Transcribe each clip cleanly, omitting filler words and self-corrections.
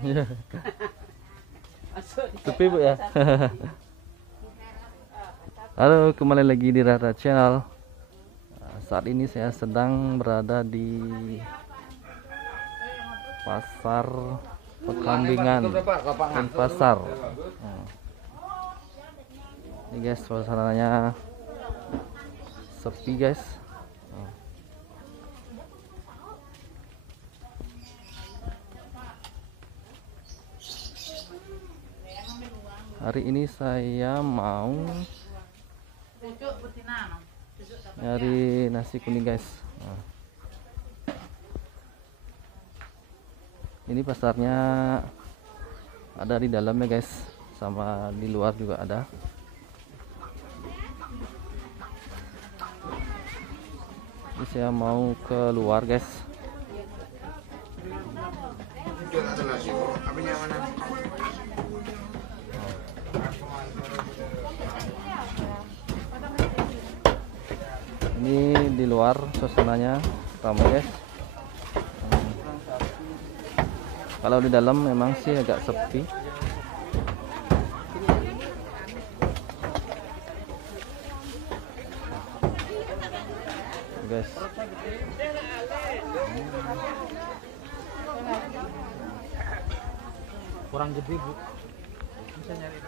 Iya. Sepi Bu ya. Halo, kembali lagi di Rara Channel. Saat ini saya sedang berada di pasar Pekambingan dan pasar. Ini guys, suasananya sepi guys. Hari ini saya mau nyari nasi kuning guys. Ini pasarnya ada di dalamnya guys, sama di luar juga ada. Ini saya mau ke luar guys. Ini di luar suasananya ramai guys. Kalau di dalam memang sih agak sepi. Guys. Kurang gede Bu. Bisa nyari.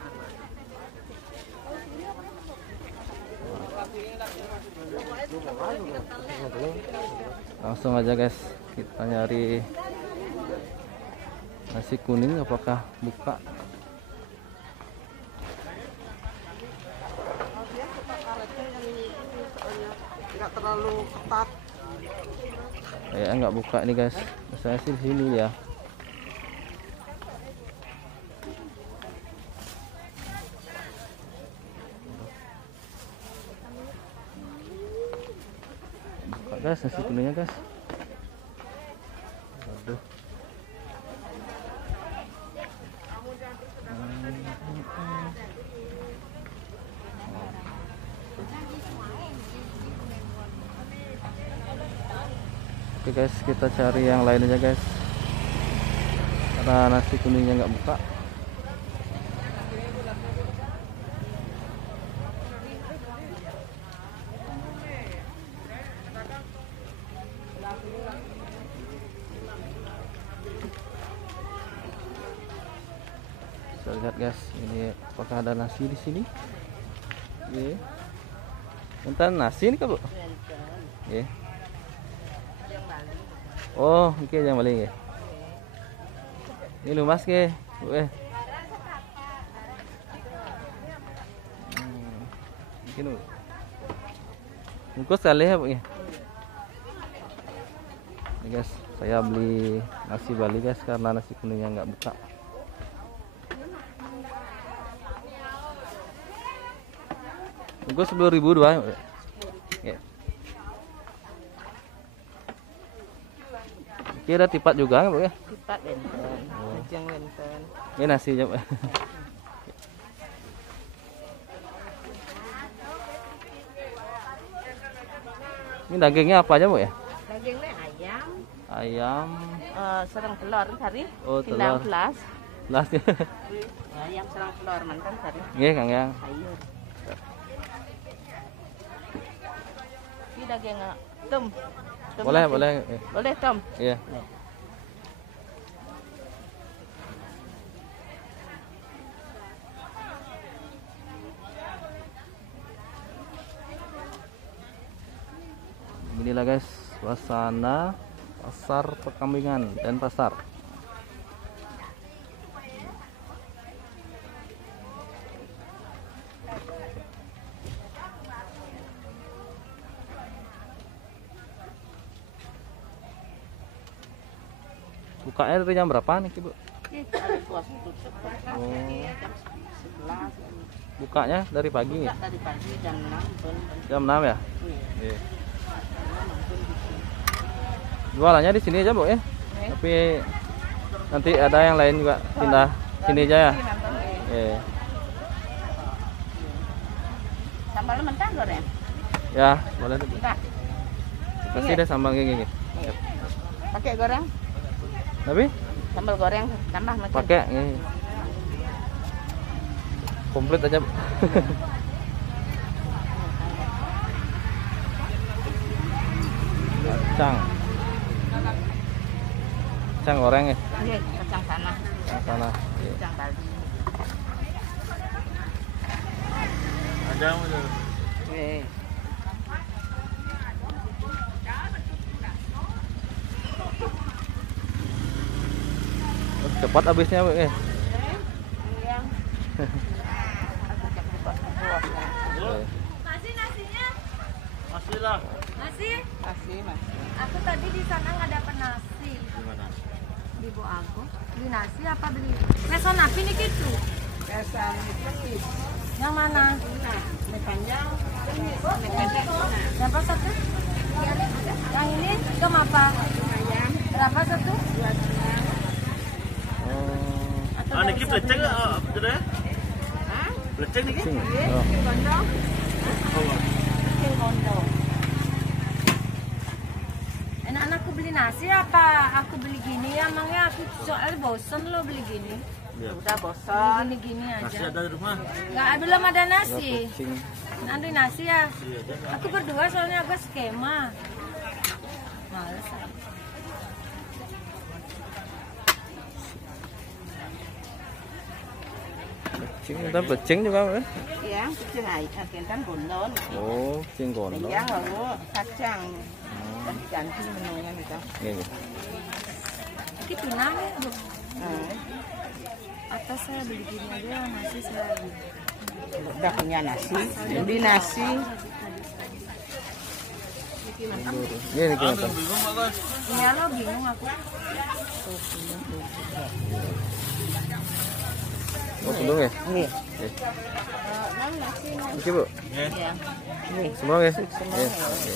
Langsung aja guys, kita nyari nasi kuning apakah buka. Tidak terlalu ketat. Kayak nggak buka nih guys. Saya sih di sini ya. Buka guys nasi kuningnya guys. Aduh. Oke guys, kita cari yang lain aja guys, karena nasi kuningnya nggak buka. Bisa lihat guys, ini apakah ada nasi di sini? Oke. Bentar, nasi ini kak Bu? Oke. Oh, oke, jangan balik ya. Ini lumas ke, Bu mungkin Bu. Bungkus kali ya Bu ya. Ini guys, saya beli nasi Bali guys karena nasi kuningnya nggak buka. Bungkus 10.000 dua. Ya. Kira tipat juga Bu ya? Tipat benten, kacang benten. Ini nasi aja Bu. Ini dagingnya apa aja Bu ya? Dagingnya ayam. Ayam. Serang telur sari. Oh, telur. Belas. Belas ya. Ayam serang telur mantan sari. Nggih Kang Yang. Sayur. Ini daging tum. Boleh, boleh. Boleh tom. Iya. Inilah guys suasana pasar Pekambingan dan pasar. Bukanya dari jam berapa nih Bu? Oh. Bukanya dari pagi ya? Dari pagi jam 6. Jam 6 ya? Iya. Jualannya di sini aja Bu ya? Tapi nanti ada yang lain juga pindah sini aja ya? Iya. Sambal mentah goreng? Ya, boleh tuh. Entah. Kasih deh sambal gini. Pakai goreng? Tapi Sambal goreng tambah macam. Pakai ini. Komplit aja. Kacang. Kacang goreng ya. Iya, kacang tanah. Kacang tanah. Iya. Kacang Bali. Ada mana? Cepat habisnya, Bu. Iya. Aku cek di bawah. Masih nasinya? Masih lah. Masih? Masih, Mas. Aku tadi di sana nggak dapet nasi. Gimana? Di Bu aku. Beli nasi apa beli? Pesan api nih gitu. Pesan itu Yang mana? mie panjang, mie pendek. Berapa satu? Yang ini hitam apa? Ayam, Berapa satu? Oh, Niki peleceng nggak? Betul ya? Hah? Peleceng niki? sing. Iya, Oh. mie gondong. Oh. Mie gondong. Enak-enak aku beli nasi apa? Aku beli gini emangnya aku soalnya bosen lo beli gini. Iya. Udah bosan. Gini-gini Nasi aja. ada di rumah? Nggak, belum ada Ada nasi. kucing. Nanti nasi ya. Iya, ada. Aku berdua soalnya agak skema. Males. Kucing, ada kucing juga, Bu. Iya, kucing ayam, kan gondong. Oh, kucing gondong. Iya, lalu kacang. Dan ganti menunya gitu. Ini. Ini tuna nih, Bu. Hmm. Atas saya beli gini aja, nasi saya beli. Udah punya nasi, beli nasi. Ini gimana? Bingung apa? Iya lo bingung aku. Oh, tundung ya? Nih. Oke. Nasi. Oke, Bu. Ya. Ya. Nih. Semua ya? Semua. Iya, oke.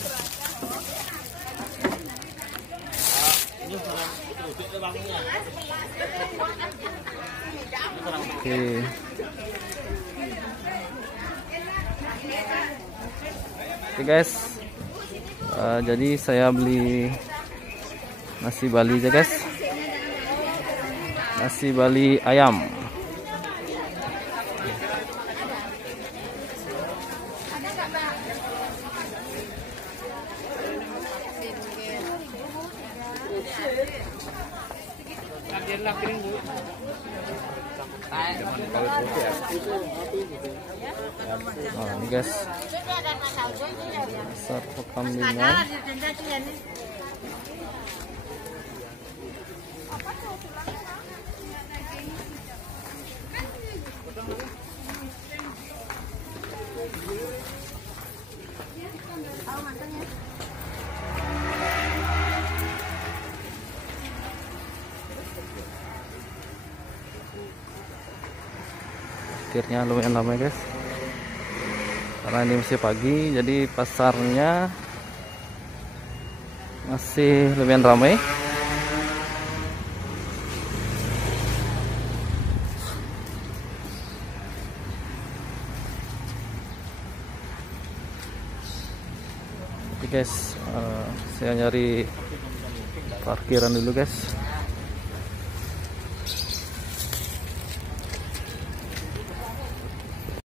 Oke. Oke guys, jadi saya beli nasi Bali aja guys, nasi Bali ayam. Nah, ini guys, satu kambingnya. Akhirnya lumayan lama guys, karena ini masih pagi, jadi pasarnya masih lumayan ramai. Oke guys, saya nyari parkiran dulu guys.